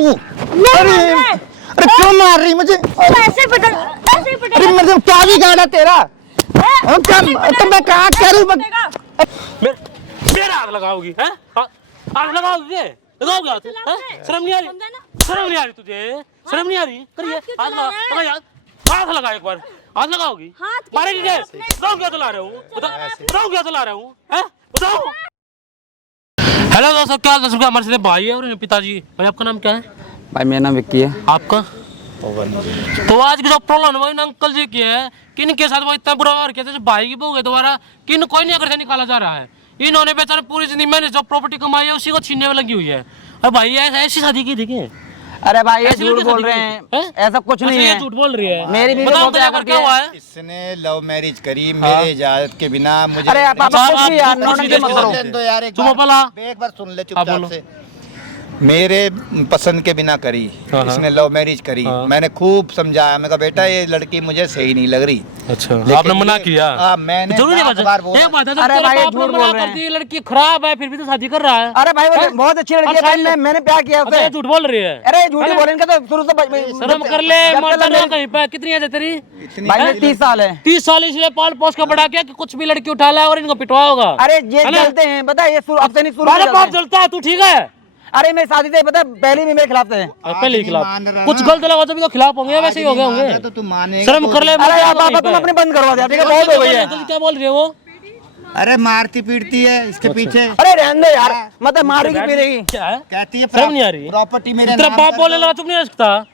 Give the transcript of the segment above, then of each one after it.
तू? अरे क्यों मार रही मुझे? ऐसे पकड़, ऐसे पकड़। अरे मतलब क्या बिगाड़ा तेरा? तो मैं क्या करूं? मेरा हाथ लगाओगी हैं? हाथ लगाओगी? लगाओगी हाथ? शर्म नहीं आ रही? शर्म नहीं आ रही तुझे? शर्म नहीं आ रही? करिए हाथ लगा यार, हाथ लगा एक बार। हाथ लगाओगी? मारेगी क्या? बताओ क्या चला रहे हो? बताओ क्या चला रहे हो? हैं? बताओ। हेलो दोस्तों, क्या हाल है? हमारे साथ भाई है और पिताजी। भाई आपका नाम क्या है? भाई मेरा नाम विक्की है। आपका? तो आज की जो प्रॉब्लम है ना अंकल जी की है, किन के साथ वो इतना बुरा व्यवहार किया, जैसे भाई की बहू के द्वारा किन कोई नहीं अगर से निकाला जा रहा है। इन्होंने बेचारे पूरी जिंदगी मैंने जो प्रॉपर्टी कमाई है उसी को छीनने में लगी हुई है। अरे भाई ऐसी शादी की देखिए। अरे भाई ये ऐसी झूठ लड़की बोल शादी रहे की? हैं, ऐसा कुछ नहीं है। झूठ बोल रही है। मेरी बीवी बताओ बहुत प्यार क्या करती हुआ है। है? इसने लव मैरिज करी मेरे इजाजत के बिना। मुझे अरे पापा कुछ भी यार, कुछ नौटंकी भी मत करो। दो यार, एक सुनो पहला। बार सुन ले हाँ, चुपचाप बोलो। से। मेरे पसंद के बिना करी, हाँ। इसने लव मैरिज करी। हाँ। मैंने खूब समझाया, मैं कहा बेटा ये लड़की मुझे सही नहीं लग रही। अच्छा, लेकिन आपने मना ये- किया? हाँ, मैंने जरूरी लाख बात बार है। बोला। एक बात है, जब अरे तेरे भाई, बाप ने झूठ मना बोल रहे कर हैं। दी, लड़की खराब है, फिर भी तो शादी कर रहा है। अरे भाई वो हैं? बहुत अच्छी लड़की है भाई, मैंने प्यार किया अच्छा, उससे। ये झूठ बोल रही है। अरे झूठ बोल रहे, इनका तो शुरू से शर्म कर ले, जब मरता तक रहो मेरी- कहीं पे। कितनी है तेरी? भाई मेरे 30 साल है। 30 साल इसलिए पाल पोस का बड़ा किया कि कुछ भी लड़की उठा ला और इनको पिटवा होगा। अरे ये है ना? जलते हैं, पता है ये अब से नहीं शुरू बाप से जलता है, तू ठीक है? अरे मेरी शादी से पता है, पहले भी मेरे खिलाफ थे। पहले ही खिलाफ मान रहा कुछ ना। गलत लगा तभी तो खिलाफ होंगे, वैसे ही हो गए होंगे। तो तू मानेगा शर्म तो- कर ले। अरे यार पापा तुम अपने बंद करवा दिया, ठीक है बहुत हो गई है। क्या बोल रही है वो? अरे मारती पीटती है इसके पीछे। अरे रहने दो यार, मतलब मारेगी पीरेगी। क्या है? कहती है शर्म नहीं आ रही? प्रॉपर्टी मेरे तेरा नाम बाप कर बोलने दो। लगा, चुप नहीं रह सकता?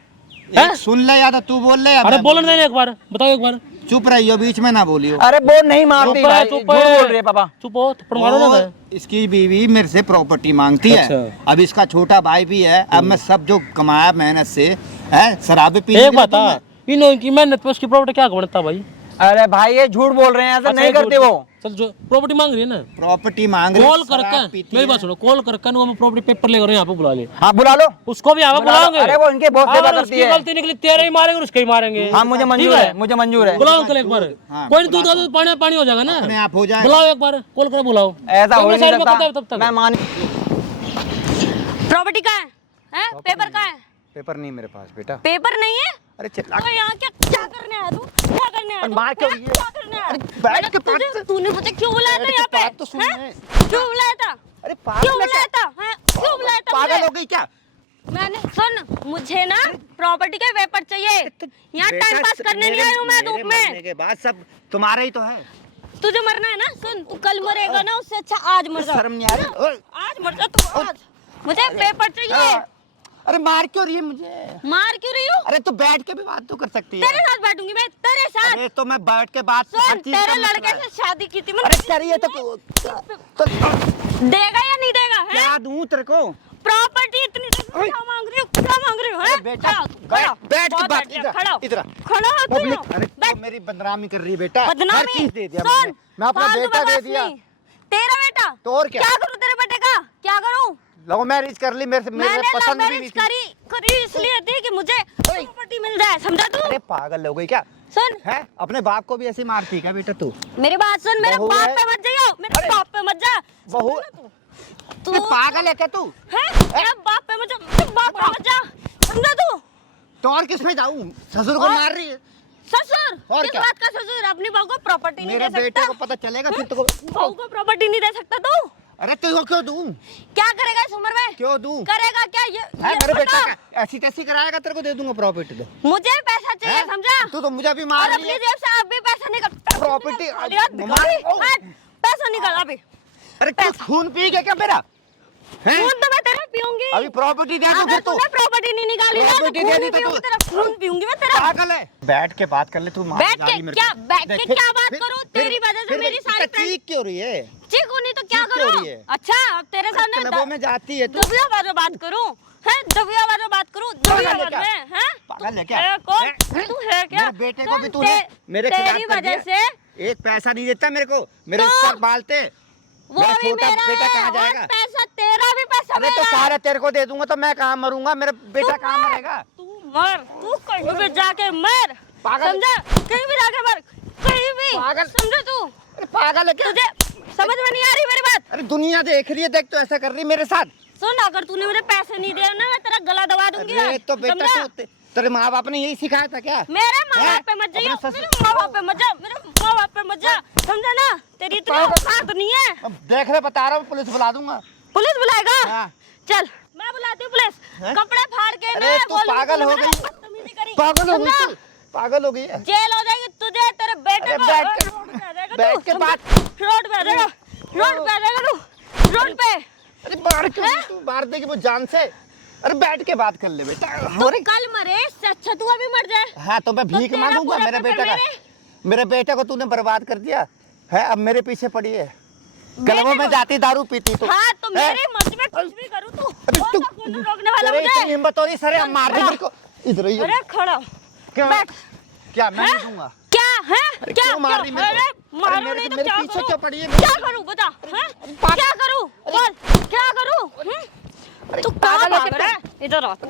हैं? सुन ले या तो तू बोल ले या अरे मैं बोलने बोलूं। देना एक बार, बताओ एक बार। चुप रहियो, बीच में ना बोलियो। अरे वो नहीं मारती चुप है, भाई, चुप झूठ है। बोल रही है पापा। चुप हो, थप्पड़ मारो ना। और इसकी बीवी मेरे से प्रॉपर्टी मांगती है। अच्छा। अब इसका छोटा भाई भी है। अब मैं सब जो कमाया मेहनत से है, शराबी पी एक बात है, इन की मेहनत पे उसकी प्रॉपर्टी क्या बनता भाई? अरे भाई ये झूठ बोल रहे हैं, ऐसा नहीं करते वो। चल जो प्रॉपर्टी मांग रही है ना, प्रॉपर्टी मांग रही, कॉल शराब करके पीती मेरी है। बात सुनो, कॉल करके ना मैं प्रॉपर्टी पेपर लेकर यहाँ पे बुला ले। हाँ बुला लो, उसको भी यहाँ पे बुला लो। बुलाओगे? अरे वो इनके बहुत सेवा अगर करती उसकी है। गलती निकली तेरे ही मारेंगे और उसके ही मारेंगे। हाँ मुझे ठीक मंजूर है, मुझे मंजूर है। बुलाओ कल एक बार। हाँ, कोई नहीं, दूध दूध पानी पानी हो जाएगा ना, अपने आप हो जाएगा। बुलाओ एक बार, कॉल कर बुलाओ। ऐसा हो मैं ही साइड नहीं में करता हूँ तब सकता, तक। मैं मान। प्रॉपर्टी कहाँ है? पेपर कहाँ है? पेपर नहीं मेरे पास बेटा। पेपर नहीं है? अरे चिल्ला तो यहाँ क्या करने आया तू? क्या करने आया तू? मार क्यों हैं? रही है? क्या करने आया? बैठ मैंने के बात तुझे- तूने मुझे क्यों बुलाया था बैठ के यहाँ पे? बात तो सुन हैं? ले। क्यों बुलाया था? अरे क्यों पागल है बुलाया क्या? था? हैं? क्यों बुलाया था पागल मुझे? हो गई क्या? मैंने सुन, मुझे ना प्रॉपर्टी के पेपर चाहिए। यहाँ बेटा, टाइम पास करने नहीं आई हूँ मैं धूप मरने में। के बाद सब तुम्हारा ही तो है। तुझे मरना है ना? सुन, तू कल मरेगा ना, उससे अच्छा आज मर जा। शर्म नहीं आ रही? ओए, आज मर जा तू, आज। मुझे पेपर चाहिए। अरे मार क्यों रही है मुझे? मार क्यों रही हूँ? अरे तू बैठ के भी बात तो कर सकती है। तेरे साथ बैठूंगी मैं, तेरे साथ। अरे तो मैं बैठ के बात हर सुन, चीज का तेरे मसला लड़के है। से शादी की थी अरे मैंने। करिए तो देगा या नहीं देगा? हैं? क्या दूं तेरे को? प्रॉपर्टी इतनी क्या मांग रही हो? क्या मांग रही हो? हैं? बेटा, खड़ा, बैठ के बहुत बात बैठ गया, इधर, खड़ा हो। इधर। खड़ा हो तू पब्लिक, यहाँ। अरे बैठ। तो मेरी बदनामी कर रही है बेटा। हर बदनामी? चीज दे दिया सुन, मैंने। मैं अपना फालतू बेटा दे बकवास दिया। नहीं। तेरा बेटा? तो और क्या? क्या करूं तेरे बेटे का? क्या करूं? लव मैरिज कर ली, मेरे मैंने लव पसंद भी नहीं मैरिज थी। करी इसलिए थी कि मुझे प्रॉपर्टी मिल जाए, समझा तू? अरे पागल हो गई क्या? सुन, है अपने बाप को भी ऐसे मारती क्या बेटा तू? मेरी बात सुन, मेरे बहू बाप है। पे मत जाइयो, मेरे बाप पे मत जा। बहू तू तू पागल है क्या तू? हैं? मेरे बाप पे मत जा, मेरे बाप पे मत जा, समझा तू? तो और किस में जाऊं? ससुर को और? मार रही है। ससुर? और किस क्या? बात का ससुर? अपनी बहू को प्रॉपर्टी नहीं मेरे दे बेटे सकता? को पता चलेगा फिर हैं? तो। बहू को प्रॉपर्टी नहीं दे सकता तू? अरे तेरे को क्यों दूं? क्या करेगा इस उम्र में? क्यों दूं? करेगा क्या ये मेरे बेटा बता। का ऐसी तैसी कराएगा, तेरे को दे दूंगा प्रॉपर्टी तो। मुझे पैसा चाहिए, हैं? समझा? तू तो मुझे भी और मार रही अपनी है। जेब से अब भी पैसा निकल। प्रॉपर्टी हट, पैसा निकल अभी। अरे तू खून पी गया क्या मेरा? हैं? खून तो मैं तेरा पीऊंगी। अभी प्रॉपर्टी दे दो अगर फिर तू। तूने प्रॉपर्टी नहीं निकाली ना तो प्रॉपर्टी खून दे नहीं दी तो पीऊंगी तू। तेरा, खून पीऊंगी मैं तेरा। पागल है। बैठ के बात कर ले तू। मार बैठ जा के रही मेरे क्या, को। बैठ देख, के फिर- क्या बात फिर- करूं? फिर- तेरी वजह से फिर मेरी सारी इतना चीख क्यों रही है? चीख नहीं तो क्या चीख क्यों करूं? रही है? अच्छा अब तेरे सामने क्लबों में जाती है तू। दबिया बाजो बात करूं? हैं? दबिया बाजो बात करूं? दबिया पागल है बाजो क्या? में, हैं? पागल है तू क्या? है कौन? हैं? तू है क्या? मेरे बेटे को भी सुन, तूने मेरे खिलाफ तेरी कर वजह दिया। से एक पैसा नहीं देता मेरे को, मेरे तो? ऊपर बालते। वो मेरा भी छोटा मेरा बेटा है कहाँ और जाएगा? पैसा तेरा भी पैसा अरे तो मेरा है। सारा तेरे को दे दूंगा तो मैं कहाँ मरूंगा? मेरा बेटा कहाँ मर, मरेगा? तू मर, तू कहीं भी जाके मर, पागल। समझा? कहीं भी जाके मर, कहीं भी, पागल। समझा तू? अरे पागल है क्या? तुझे समझ में नहीं आ रही मेरी बात? अरे दुनिया देख रही है, देख तो ऐसा कर रही है मेरे साथ। सुन, अगर तूने मुझे पैसे नहीं दिए ना मैं तेरा गला दबा मारूंगी अरे आज, तो बेटा समझा? तू तेरे माँ बाप ने यही सिखाया था क्या? मेरे माँ हैं? बाप पे मत जाइयो, अपने मेरे माँ बाप पे मत जा, मेरे माँ बाप पे मत जा, समझा ना? तेरी इतनी औकात नहीं है। अब देख ले, बता रहा हूँ, पुलिस बुला दूंगा। पुलिस बुलाएगा? हाँ। चल मैं बुलाती हूँ पुलिस। हैं? कपड़े फाड़ के अरे मैं तू बोलूंगी पागल हो तूने मेरे गई। साथ बदतमीजी करी, पागल हो गई समझा? तू, पागल हो गई है। जेल हो जाएगी तुझे, तेरे बेटे अरे को। बैठ के- रोड पे आ जाएगा तू, बैठ के समझा? बात। रोड पे आ जाएगा, रोड पे आ जाएगा तू, रोड पे। अरे मार क्यों हैं? तू मार देगी वो जान से। अरे बैठ के बात कर ले बेटा। तू कल मरे, इससे अच्छा तू अभी मर जाए। हाँ तो मैं भीख तेरा मांगूंगा पूरा मेरे पेपर बेटे का। मेरे बेटे को तूने बर्बाद कर दिया है, अब मेरे पीछे पड़ी है। क्लबों में जाती, दारू पीती तू। हाँ तो हैं? मेरे मर्जी में कुछ भी करूँ तू अरे कौन तू सा खून रोकने वाला तेरे इतनी मुझे? हिम्मत हो रही सरे, अब मार दे मेरे को। इधर ही अरे खड़ा क्यों? बैठ। क्या मैं हैं? नहीं दूंगा? क्या है? अरे क्या क्यों मार रही मेरे को? अरे अरे मारो मेरे नहीं को- तो मेरे क्या पीछे करूं? क्यों पड़ी है? क्या करूं बता? हैं? क्या करूं? बोल क्या करूं? अरे तू कहाँ भाग रहा है? इधर आ तू।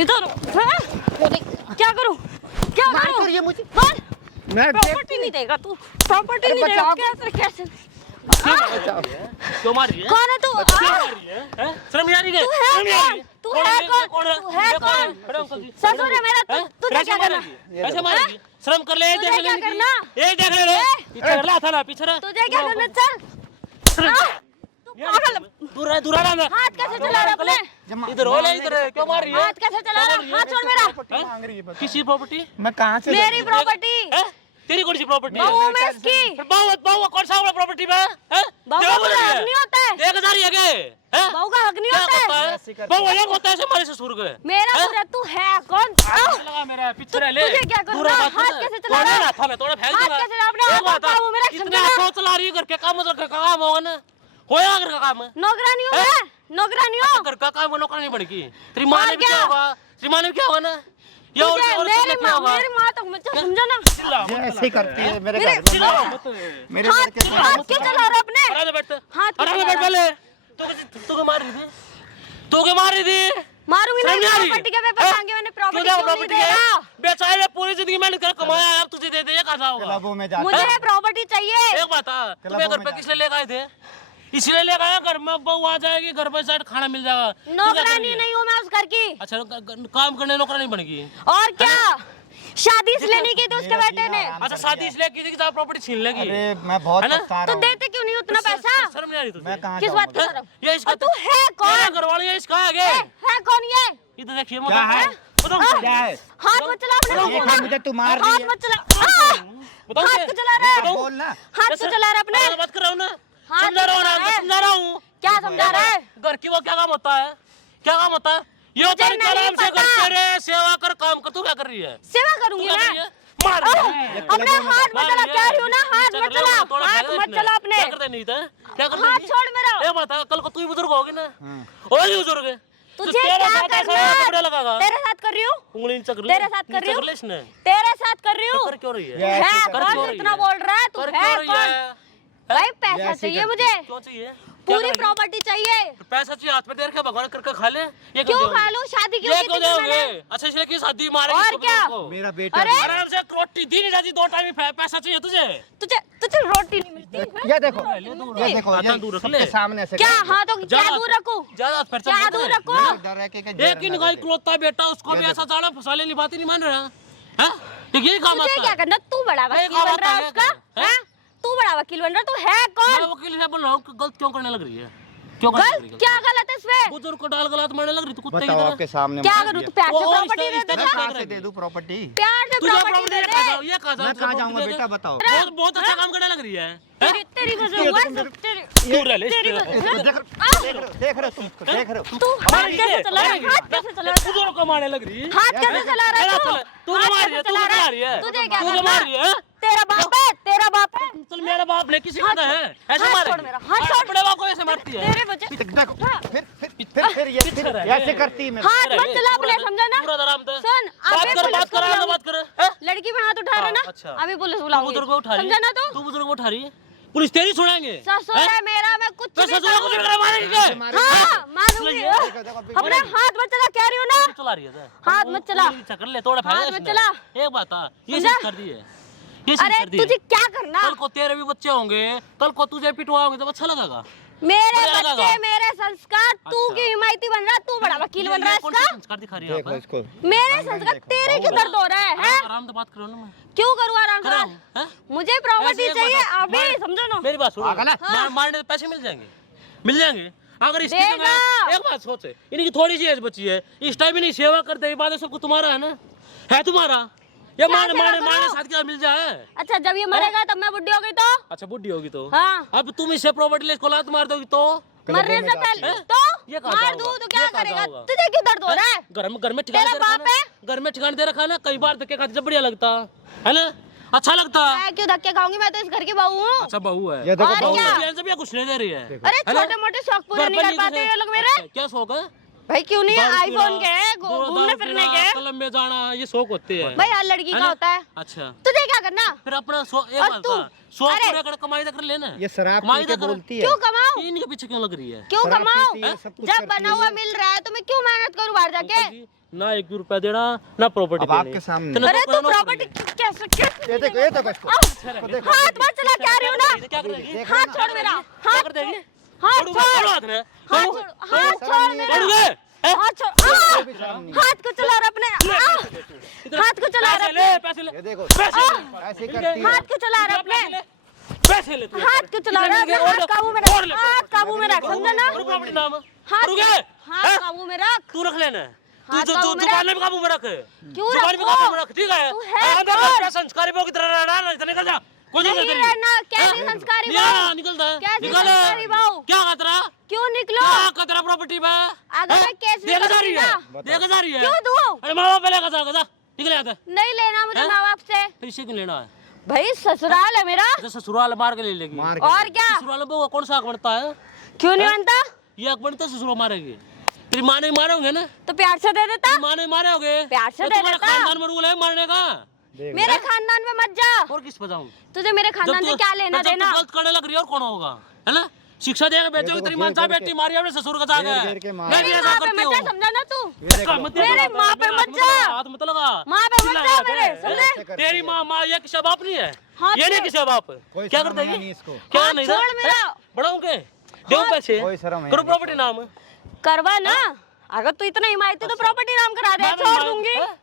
इधर आ। हैं? क्या करूं? क्या मार करूं? क्यों रही है मुझे? बोल मैं प्रॉपर्टी नहीं देगा तू, प्रॉपर्टी अरे नहीं देगा। बचाओ। कैसे कैसे? क्यों मार रही है? कौन है तू? क्यों मार रही है? हैं? शर्म नहीं आ रही है? तू है शर्म नहीं आ रही कौन? तू है कौन? तू है कौन? बड़े अंकल जी। ससुर है मेरा, हैं? तुझे कैसे क्या करना? मारेगी? कैसे मारेगी? शर्म कर ले, तुझे देख क्या ले करना? ये देख ले रे। पीछे कर ला था ना, पीछे रह। तुझे क्या करना? चल तू पागल। दूर रह, दूर रह ना। हाथ कैसे चला रहा है अपने? इधर हो ले, इधर है। क्यों मार रही है? हाथ कैसे चला रहा है? हाथ छोड़ मेरा। मांग रही है बस। किसी प्रॉपर्टी? मैं कहाँ से मेरी प्रॉपर्टी हैं? तेरी कौन सी प्रॉपर्टी बहू है? में इसकी। फिर बहू कौन सा वाला प्रॉपर्टी में हैं? बहू क्या का बोल रही हक है? नहीं होता है। 1000 ही है क्या? हैं? बहू का हक नहीं क्या होता करता है। है? बहू अलग होता है से हमारे ससुर के। मेरा हैं? पूरा तू है कौन? हाथ लगा मेरा पीछे रह ले। तुझे क्या करना? दूर रह, हाथ मत कैसे कर। चला रहा है? तोड़ना था मैं, तोड़ा फेंक हाथ दूंगा। कैसे चला? अपने एक हाथ बात है, उठाओ, वो मेरा इतना समझा? हाथ चला रही है, घर के काम घर का काम होगा ना, होया घर का काम है। नौकरानी हूँ मैं, नौकरानी हूँ। घर का काम नौकर नहीं बनेगी। तेरी माँ और ने भी क्या क्या? होगा? तेरी माँ ने भी क्या होगा ना? ये और तुझे और मेरी करने क्या होगा? मेरी माँ तो मुझे समझा ना। चिल्ला मत, ये ऐसे ही करती है मेरे मेरे- घर में। चिल्ला मत। मेरे घर हाथ के हाथ क्यों चला रहा है अपने? आराम से बैठ। हाथ क्यों आराम से चला बैठ रहा है? पहले। तू क्या मार रही थी? तू क्या मार रही थी? मारूंगी शर्म नहीं। नहीं आ रही? प्रॉपर्टी के पेपर हैं? मांगे मैंने, प्रॉपर्टी क्यों क्यों नहीं प्रॉपर्टी दे है? रहा? बेचारे पूरी जिंदगी मैंने कर कमाया है, अब तुझे दे दे, ये कहाँ होगा? क्लबों में जाता मुझे प्रॉपर्टी चाहिए। एक बात है, तुम्हें क्लबों घर में पे जा। किस लिए लेकर आए थे? इसलिए लेकर आया, घर में बहू आ जाएगी, घर पे साइड खाना मिल जाएगा। तू क्या कर रही नौकरानी है? नहीं हूँ मैं उस घर की। अच्छा काम करने नौकरानी बनेगी। और क्या? शादी इसलिए नहीं की थी उसके बेटे ने। अच्छा शादी इसलिए की थी कि साहब प्रॉपर्टी छीन लेगी। अरे मैं बहुत है ना? पछता तो रहा हूँ। देते क्यों नहीं उतना पैसा? शर्म नहीं आ रही तुझे? मैं कहाँ किस जाऊँ बात की बताओ? शर्म? ये इसका और तू है कौन? घर वाले ये इसका है आगे। है कौन ये? इधर देखिए क्या है? बताओ क्या है? हाथ मत चला अपने। ये क्या मुझे तू मार रही हाथ है? मत चला। बताओ हाथ को चला रहा है। बोल ना। हाथ को चला रहा है अपने। बात कर रहा हूँ ना, हाथ समझा रहा हूँ ना, चला रहा है। समझा रहा हूँ। क्या समझा रहा है? घर की वो क्या काम होता है? क्या काम होता है? ये होता है मुझे कि आराम नहीं से घर पता। पे रहे, सेवा कर, काम कर। तू क्या कर रही है? सेवा तू करूंगी क्या कर मैं। रही है? मार रही है। अपने हाथ मत चला, कह रही हूँ ना, हाथ मत चला। हाथ मत चला अपने। क्या करते नहीं था? क्या करते हाथ नहीं? छोड़ मेरा। ये बात है, कल को तू ही बुजुर्ग होगी ना, और ही बुजुर्ग है। तुझे तेरे क्या साथ ऐसा कपड़ा करना? लगागा। तेरे साथ कर रही हूँ। उंगली नीचे कर ले। तेरे साथ कर रही हूँ। नीचे कर ले इसने। तेरे साथ कर रही हूँ। कर क्यों रही है? ये है ऐसे कर क्यों कौन? रही इतना है? बोल रहा है तू? कर है क्यों रही कौन? है? भाई पैसा ऐसे चाहिए करती मुझे। क्यों चाहिए? पूरी प्रॉपर्टी चाहिए। पैसा चाहिए हाथ में दे रखे, भगवान करके खा ले। ये क्यों दोगे? खा लूं? शादी क्यों ये की क्यों थी मैंने? दोगे? अच्छा इसलिए कि शादी मारे और क्या? मेरा बेटा अरे आराम से रोटी दी नहीं जाती, 2 टाइम ही पैसा चाहिए तुझे। तुझे तुझे रोटी नहीं मिलती है? ये देखो, ये देखो, हाथ दूर रख ले। सबके सामने से क्या? कर। हाँ तो क्या दूर रखूं? ज्यादा फिर से क्या मत दूर कर। रखूं? डर है कि एक ही निगाह क्रोधता बेटा, उसको भी ऐसा जाना फसाले नहीं, बात ही नहीं मान रहा है। ठीक है, काम तुझे आता क्या है। करना? तू बड़ा वकील काम बन रहा आता है है उसका? क्या? हैं? तू बड़ा वकील बन रहा है? तू है मैं कौन? वकील से बोल रहा हूँ कि गलत क्यों करने लग रही है? क्यों करने लग रही गलत है? क्या गलत है इसमें? बुजुर्ग को डाल गलत मारने लग रही तू कुत्ते की बताओ तरह। आपके सामने क्या मार करूं? दिया। तू प्यार से वो प्रॉपर्टी इस दे तरह- दे मैं ना? कहाँ से दे दूं प्रॉपर्टी? प्यार से तुझे प्रॉपर्टी प्रॉपर्टी दे ये कहा दे। जाओ, ये कहा जाओ, मैं तुझे कहाँ प्रॉपर्टी जाऊंगा दे दे। बेटा बताओ। बहुत अच्छा काम करने लग रही है। तेरी तेरी वजह हुआ सब तेरी दूर रह ले तेरी इससे। वजह। देख रहे हो तुम इसको, देख रहे हो। तू हाथ कैसे चला रहा है? हाथ कैसे चला रहा है? बुजुर्ग को मारने लग रही है। हाथ कैसे चला रहा है तू? तू हाथ मार रही है, कैसे तू चला मार रही है। तुझे क्या तू करना? मार रही है। तेरा बाप है, तेरा बाप है। चल मेरा बाप ने किसी को हाथ तो है छोड़। ऐसे हाथ मारेगी। छोड़ मेरा, हाथ छोड़। बड़े बाप को ऐसे मारती है। तेरे वजह। देखो, हाँ। फिर ये फिर ऐसे करती है मेरे। हाथ मत चला अपने, समझा ना? पूरा आराम से सुन, बात अभी कर, पुलिस बात को कर, आगे बुलाऊंगी। बात कर। हैं? लड़की पे हाथ उठा रहा ना? अच्छा। अभी पुलिस तू बुलाऊंगी। बुजुर्ग को उठा रही है। समझा ना तू? तू बुजुर्ग को उठा रही है। पुलिस तेरी सुनाएंगे। ससुर हैं? है मेरा, मैं कुछ तो नहीं ससुर को करूंगी। भी मारेगी क्या? हाँ, मारूंगी। देखो, देखो, अपने हाथ मत चला, कह रही हूँ ना? तू चला रही है हाथ मत चला। कर ले, थोड़ा हाथ फायदा मत इसने। चला। एक बात है, ये समझा? चीज कर दी है, ये चीज अरे कर दी है। तुझे क्या करना? कल को तेरे भी बच्चे होंगे, कल को तुझे पिटवाओगे तो अच्छा लगेगा? मेरे बढ़िया बच्चे लगा। मेरे संस्कार, तू अच्छा। क्यों हिमायती बन रहा, तू बड़ा वकील बन रहा है कौन सा इसका। संस्कार दिखा रही है देखो आप? इसको मेरे संस्कार तेरे क्यों दर्द हो रहा है? आराम से बात करो ना। मैं क्यों करूँ आराम से? कराऊं, हैं? मुझे प्रॉपर्टी ऐसे एक चाहिए बात- अभी, मार- समझो ना। मेरी बात सुनो। पागल है? मारने पैसे मिल जाएंगे, मिल जाएंगे। अगर इसकी देगा। जगह एक बात सोच, इनकी थोड़ी सी एज बची है, इस टाइम इन्हीं सेवा करते, ये बात सब कुछ तुम्हारा है ना, है तुम्हारा। ये क्या मारने सेवा मारने करो? मारने साथ क्या मिल जाए। अच्छा जब ये मरेगा तब मैं बुढ़ी हो गई तो? अच्छा बुढ़ी होगी तो हाँ। अब तुम इससे प्रॉपर्टी ले इसको लात मार दोगी तो मरने से पहले हैं? तो ये कहाँ मार जाओगा? दूं तो क्या ये कहाँ करेगा? जाओगा? तुझे क्यों दर्द हो रहा है? घर में ठिकाने तेरा दे रखा बाप है? ना, घर में ठिकाने दे रखा ना, कई बार धक्के खाते जब बढ़िया लगता है ना, अच्छा लगता। मैं क्यों धक्के खाऊंगी? मैं तो इस घर की बहू हूँ। अच्छा बहू है, ये देखो और बहू क्या? है। जब ये कुछ नहीं दे रही है। अरे है ना? छोटे मोटे शौक पूरे घर नहीं पर कर पाते ये लोग मेरे। अच्छा, क्या शौक है? भाई क्यों नहीं? दारू आईफोन पीना, के घूमने दारू फिरने पीना, के। कलम में जाना, ये शौक होते हैं। भाई हर लड़की है का ना? होता है। अच्छा तुझे क्या करना? फिर अपना एक और बात तू? था, शौक अरे! पूरा कर कमाई तो कर लेना। ये शराब कमाई पी के तो कर। बोलती है। क्यों कमाऊं? इनके पीछे क्यों लग रही है? क्यों शराब कमाऊं? पीती है, सब कुछ जब करती बना हुआ है। मिल रहा है तो मैं क्यों मेहनत करूं बाहर जाके? अंकल जी, ना 1 रुपया देना ना प्रॉपर्टी अब आपके सामने। अरे तू प्रॉपर्टी कैसे कैसे? ये देखो इसको। हाथ मत चला, क्या रही हूँ ना? क्या करेगी? हाथ छोड़ मेरा, क्या हाथ कर देगी? हाथ छोड़ूंगा, छोड़, छोड़ो हाथ रे। हाथ छोड़, हाथ छोड़ मेरा, छोड़ोगे? हैं? हाथ छोड़। हाथ को चला रहा अपने, हाथ को चला पैसे रहा ले, पैसे ले, ये देखो पैसे ले। ऐसे करती है। हाथ को चला रहा अपने, पैसे ले तू। हाथ को चला रहा अपने, हाथ काबू में रख, हाथ काबू में रख, समझा ना? और प्रॉपर्टी नाम हाथ करोगे? हाथ काबू में रख। तू रख लेना। तू हाथ जो काबू तू में दुकान रख। में काबू में रख। क्यों दुकान में रखो? काबू में रख, ठीक है? तू है हाँ, कौन? देखो, संस्कारी बहु की तरह रहना, नहीं तो निकल जा। कोई नहीं तेरी। रहना, कैसी हाँ? संस्कारी निकल, बहू? निकलता है। कैसी निकल। संस्कारी बहू? क्या खतरा? क्यों निकलो? क्या खतरा प्रॉपर्टी में? अगर हैं? मैं केस भी देखा जा करूंगी रही है, ना, देखा जा रही है। क्यों दूं? अरे माँ बाप लेकर जाओगे जा, निकल जाता है। नहीं लेना मुझे हैं? माँ बाप से। फिर इसे क्यों लेना है? भाई ससुराल है मेरा, जैसे ससुराल मार के ले लेगी। मार और क्या? ससुराल में वो कौन सा हक बनता है? क्यों नहीं बनता? ये हक बनता है ससुराल मारेगी। तेरी माँ नहीं मारोगे ना? तो प्यार से दे देता। तेरी माँ नहीं मारोगे? प्यार से तो दे तुम्हारे देता। खानदान में रूल है मारने का। मेरे खानदान में मत जा। और किस बजाऊं? तुझे मेरे खानदान से क्या लेना जब तू देना? गलत करने लग रही है और कौन होगा, है ना? शिक्षा देगा बेचोगे, तेरी माँ चाहे बेटी मारी अपने ससुर का जाके। घेर के मार। मैं भी मेरी ऐसा माँ पे करती मत हूँ। जा, समझा ना तू? मत मेरे लगा, माँ पे हाथ मत जा। हाथ मत लगा। माँ पे मत जा मेरे, हैं? समझे? तेरी माँ ये किसी बाप नहीं है, हाथ ये नहीं से- किसी बाप। कोई क्या शर्म कर है देगी? नहीं इसको। क्या हाथ नहीं छोड़ था? मेरा। बढ़ाऊं के दो पैसे कोई शर्म है करो नहीं। प्रॉपर्टी नाम। करवा ना, अगर तू इतना हिमायती तो प्रॉपर्टी नाम करा दे, छोड़ दूंगी, हैं?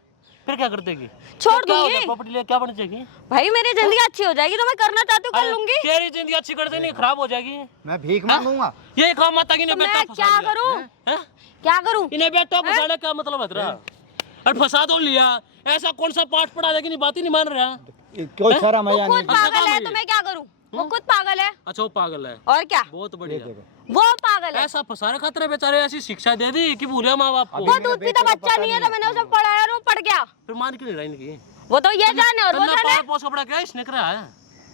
फिर क्या कर देगी? छोड़ क्या हो दूंगी। गया? प्रॉपर्टी ले क्या बन जाएगी? भाई मेरी जिंदगी अच्छी हो जाएगी तो मैं करना चाहती हूँ कर अरे, लूंगी। तेरी जिंदगी अच्छी कर देनी खराब हो जाएगी। मैं भीख मांगूंगा। ये खाओ माता की ने तो बेटा मैं फंसा क्या दिया। करूँ? हैं? क्या करूँ? इन्हें बेटा फंसाने का मतलब है तेरा? और फंसा तो लिया, ऐसा कौन सा पाठ पढ़ा देगी नहीं, बात ही नहीं मान रहा। कोई शर्म है वो या खुद नहीं। अच्छा, पागल काम है है तो ये। मैं क्या करूँ? वो खुद पागल है अच्छा वो पागल है, और क्या? बहुत बढ़िया। वो पागल है। ऐसा फंसाने खातिर बेचारे ऐसी शिक्षा दे दी कि भूलिया माँ बाप को। वो दूध पीता बच्चा नहीं है तो मैंने उसे पढ़ाया और वो पढ़ गया। फिर मान क्यों नहीं रहा इनकी? वो तो ये जाने और वो तन्ना जाने। पाल पोस कपड़ा क्या इसने करा है?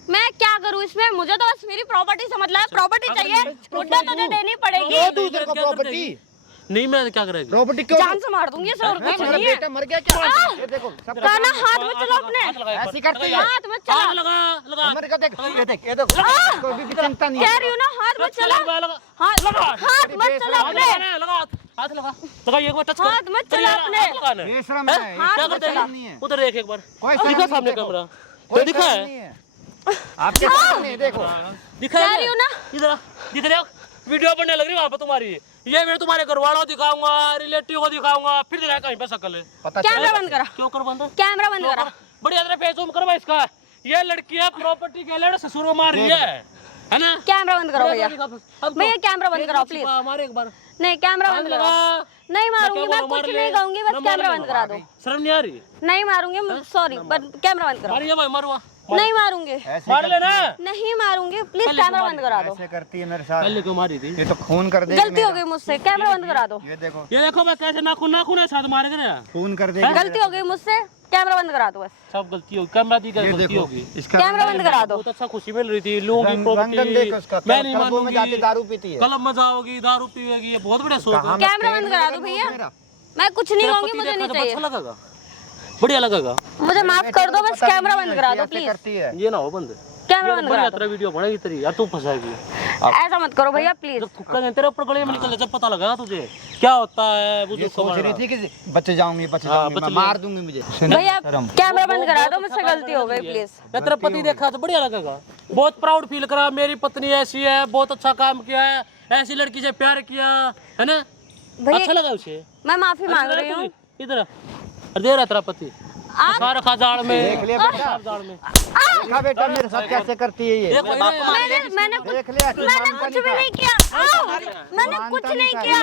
मैं क्या करूँ इसमें? मुझे तो बस मेरी प्रॉपर्टी समझ ला, प्रॉपर्टी अगर चाहिए, मैं मुद्दा तुझे देनी पड़ेगी। दो दूसरे को क्या कर प्रॉपर्टी। देगी? नहीं मैं क्या करेगी? प्रॉपर्टी क्यों? जान से मार दूंगी सर, कुछ मेरा नहीं है। बेटा मर गया क्या? ये देखो सब काना हाथ में चला अपने, हाथ लगा एक बार। ऐसी करती है। हाथ में चला। हाथ लगा लगा मेरे को देख ये देख ये देखो कोई भी चिंता नहीं कह है। रही हूँ ना, हाथ में चला। लगा लगा हाथ लगा। हाथ मत चला हाथ अपने, लगा लगा हाथ लगा लगा एक बार टच कर। हाथ मत चला अपने। हाथ लगाना है। बेशरम है। हाथ क्या मत करते चला। नहीं है। हैं? उधर देख एक बार। कोई दिखा शर्म सामने नहीं, देखो। कैमरा। कोई तो दिखा शर्म है? नहीं है। आपके सामने देखो। दिखा कह है रही हूँ ना। इधर आ, दिख रहा है? वीडियो बनने लग रही है वहाँ पे तुम्हारी। ये मैं तुम्हारे घर वालों को दिखाऊंगा, रिलेटिव को दिखाऊंगा, फिर दिखाया कहीं पे शकल है। पता कैमरा चला बंद करा, क्यों कर बंद? कैमरा बंद करा। बढ़िया तरह फेस करवा इसका। ये लड़की है प्रॉपर्टी के लिए ससुर को मार रही है ना? कैमरा बंद करो भैया, अब भैया कैमरा बंद कराओ प्लीज। मारे एक बार। नहीं कैमरा बंद लगा। कराओ। नहीं मारूंगी मैं, कुछ नहीं कहूंगी, बस कैमरा बंद करा दो। शर्म नहीं आ रही? नहीं मारूंगी, सॉरी, बट कैमरा बंद कराओ। मारिए भाई मारुआ। नहीं मारूंगी, ऐसे मार लेना। नहीं मारूंगी, प्लीज कैमरा बंद करा दो। ऐसे करती है मेरे साथ। पहले क्यों मारी थी? ये तो खून कर देगी गलती हो मेरा। गई मुझसे, कैमरा बंद करा दो। ये देखो ये देखो मैं कैसे नाखून नाखून है साथ मारे थे। खून कर देगी। गलती हो गई मुझसे, कैमरा बंद करा दो बस। सब गलती होगी, कैमरा दी क्या ये गलती देखो होगी? इसका कैमरा बंद करा दो। बहुत अच्छा खुशी मिल रही थी, लोगों की रंगन देखो उसका। प्रॉपर्टी मैं नहीं क्लबों में जाके मानूंगी। दारू पीती है। कलम में जाओगी, दारू पीएगी, ये बहुत बढ़िया सोच है। कहाँ कैमरा मैं बंद पेड़ करा में दो लगा भैया। मेरा। मैं कुछ नहीं तेरा कहूंगी, पति मुझे देखा नहीं तो चाहिए। अच्छा लगेगा, बढ़िया लगेगा। मुझे माफ कर दो, बस पता कैमरा नहीं बंद है करा कि दो ऐसे प्लीज। करती है। ये ना हो बंद। कैमरा ये बंद बढ़िया करा तरह वीडियो बनेगी तेरी यार, तू फंसाएगी। ऐसा मत करो भैया प्लीज। जब थुक्का नहीं तेरे ऊपर गले में निकल जब पता लगा तुझे क्या होता है वो ये जो सोच रही थी कि बच जाऊंगी मैं बच मार दूंगी मुझे। भैया कैमरा बंद करा दो, मुझसे गलती हो गई प्लीज। मैं तेरा पति देखा तो बढ़िया लगेगा, बहुत प्राउड फील करा मेरी पत्नी ऐसी है, बहुत अच्छा काम किया है, ऐसी लड़की से प्यार किया है ना, अच्छा लगा उसे। मैं माफी मांग रही हूँ। इधर दे रहा तेरा पति खा रखा जाड़ में, देख लिया बेटा, जाड़ में देखा बेटा मेरे साथ कैसे करती है ये। मैंने देख लिया कुछ भी नहीं किया। मैंने कुछ नहीं किया।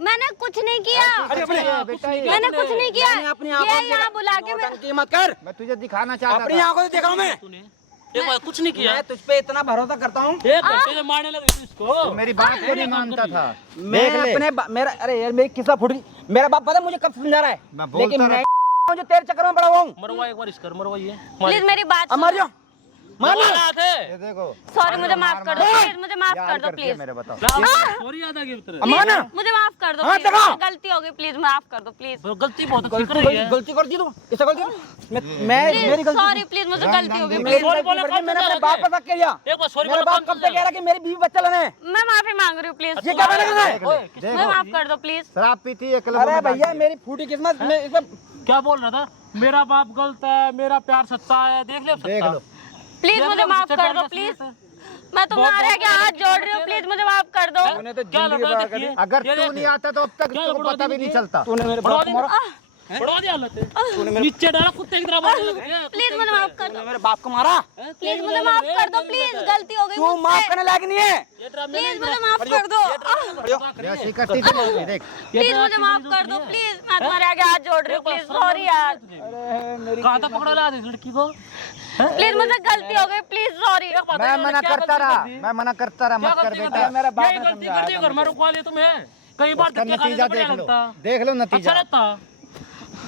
मैंने कुछ नहीं किया। बेटा ये मैंने कुछ नहीं किया। ये यहाँ बुला के मत कर, मैं तुझे दिखाना चाहता अपनी था। आंखों से देखा मैं। तूने एक बार कुछ नहीं किया, मैं तुझ पे इतना भरोसा करता हूँ। एक घंटे से मारने लगे तू इसको। तो मेरी बात क्यों नहीं मानता था? मैं देख ले। अपने मेरा अरे यार मेरी किस्सा फूट गई। मेरा बाप पता है मुझे कब समझा रहा है, मैं बोलता लेकिन रहा- मैं जो तेरे चक्कर में पड़ा हुआ हूँ। मरवा एक बार इसकर मरवाइए, प्लीज मेरी बात अब मर जाओ, मार लो। ये देखो सॉरी मुझे माफ कर दो प्लीज, मुझे माफ याद कर दो करती है प्लीज। मेरे बताओ। सॉरी याद आ गई तेरे, माना मुझे माफ कर दो हाँ, प्लीज, देखो। मुझसे गलती हो गई प्लीज माफ कर दो प्लीज। तो गलती बहुत अच्छी कर रही है। गलती कर दी तू, किससे गलती? मैं मेरी गलती सॉरी प्लीज मुझे गलती हो गई मेरी प्लीज। सॉरी गलती बोले करके कौन मैंने सा अपने बाप लगा पे शक किया। एक बार सॉरी मेरा बोलो बाप कब से कह रहा कि मेरी बीवी बच्चा लेना है। मैं माफी मांग रही हूँ प्लीज। ये क्या बनेगा? मैं माफ कर दो प्लीज। शराब पीती है क्लब अरे में भैया जाती है। मेरी फूटी किस्मत में इसमें क्या बोल रहा था, मेरा बाप गलत है, मेरा प्यार सच्चा है, देख ले देख लो प्लीज मुझे माफ कर दो प्लीज। मैं तुम्हारे आगे हाथ जोड़ रही हूँ, प्लीज मुझे माफ कर दो। तूने तो क्या जिंदगी लड़का पार कर देखिए, दी। अगर ये तू देख। नहीं आता तो अब तक क्या तुमको बड़ा पता भी नहीं दिखी? चलता। तूने मेरे बाप को मारा, बढ़ा दिया हालत है, नीचे डाला कुत्ते की तरह मारने लग गया। प्लीज मुझे माफ कर दो। तूने मेरे बाप को मारा। प्लीज मुझे माफ कर दो प्लीज, गलती हो गई तू माफ मुझसे। करने लायक नहीं है। ये ड्रामे प्लीज मुझे माफ कर दो। जैसी करती थी देख। प्लीज मुझे माफ कर दो प्लीज, मैं तुम्हारे आगे हाथ जोड़ रही हूँ प्लीज। सॉरी यार, कहाँ तक पकड़ा ला दी लड़की को? प्लीज मुझसे गलती हो गई प्लीज। सॉरी मैं मना करता रहा, मैं मना करता रहा, मत कर बेटा। मेरा बाप ये ने गलती कर दी अगर मैं रुकवा लिया तुम्हें, कई बार उसका धक्के खाने नतीजा से बढ़िया देख लो, लगता, देख लो अच्छा नतीजा। लगता।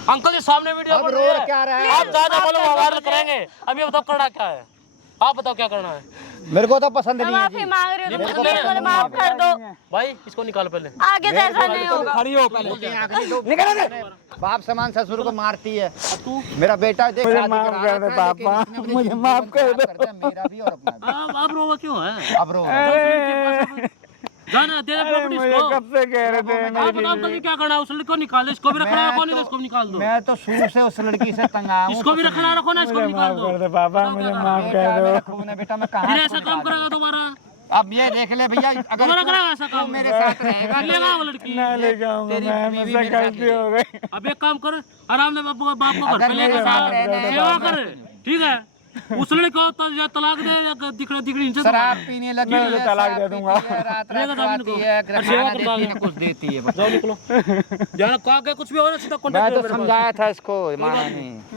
अंकल जी सामने वीडियो अब बन रो रही है, क्या रहा है? आप ज्यादा बोलो वायरल करेंगे। अब ये बताओ करना क्या है, आप बताओ क्या करना है। मेरे को तो पसंद मैं नहीं है माफी जी। मांग रही हूँ, प्लीज मुझे माफ कर दो। भाई इसको निकाल पहले। आगे से ऐसा नहीं होगा। खड़ी हो पहले। निकल दे। बाप समान ससुर को मारती है। तू मेरा बेटा देख शादी माफ करा कर दे रखा है, लेकिन पापा, इसने अपने मुझे जीवन माफ को कर खराब दिया, मेरा भी और अपना भी। अब रोवा क्यों है? अब रो जाना दे दे प्रॉपर्टी इसको। से कह रहे थे आप बताओ अंकल जी क्या करना है, उस लड़की को निकाल, इसको भी रखना रखो, नहीं तो इसको भी निकाल दो। मैं तो शुरू से उस लड़की से तंग आया हूँ। इसको भी रखना रखो ना, इसको भी निकाल दो। पापा, मुझे माफ बेटा मेरा खून है बेटा, मैं फिर कहाँ ऐसा काम करेगा दोबारा, अब ये देख ले भैया, अगर दोबारा करेगा ऐसा काम मेरे साथ रहेगा लेगा वो लड़की। ले जाऊंगा तेरी मैं, बीवी मुझसे मेरे साथ गलती हो गई। अब एक काम कर, आराम से बाप को घर पे अगर लेके मेरे साथ रहने जा, सेवा कर, ठीक है। उस लड़के को या तलाक दे या दिखने दिखने इनसे शराब पीने लगी मैं है, उसे तलाक शराब दे दूंगा। पीती है, रात लेगा रात तो आती इनको। है, और सेवा खाना करवा देती दे। है, कुछ देती है। जाओ निकलो, जाना कहा के कुछ भी हो ना सीधा मैं कॉन्टेक्ट तो समझाया था इसको, माना नहीं।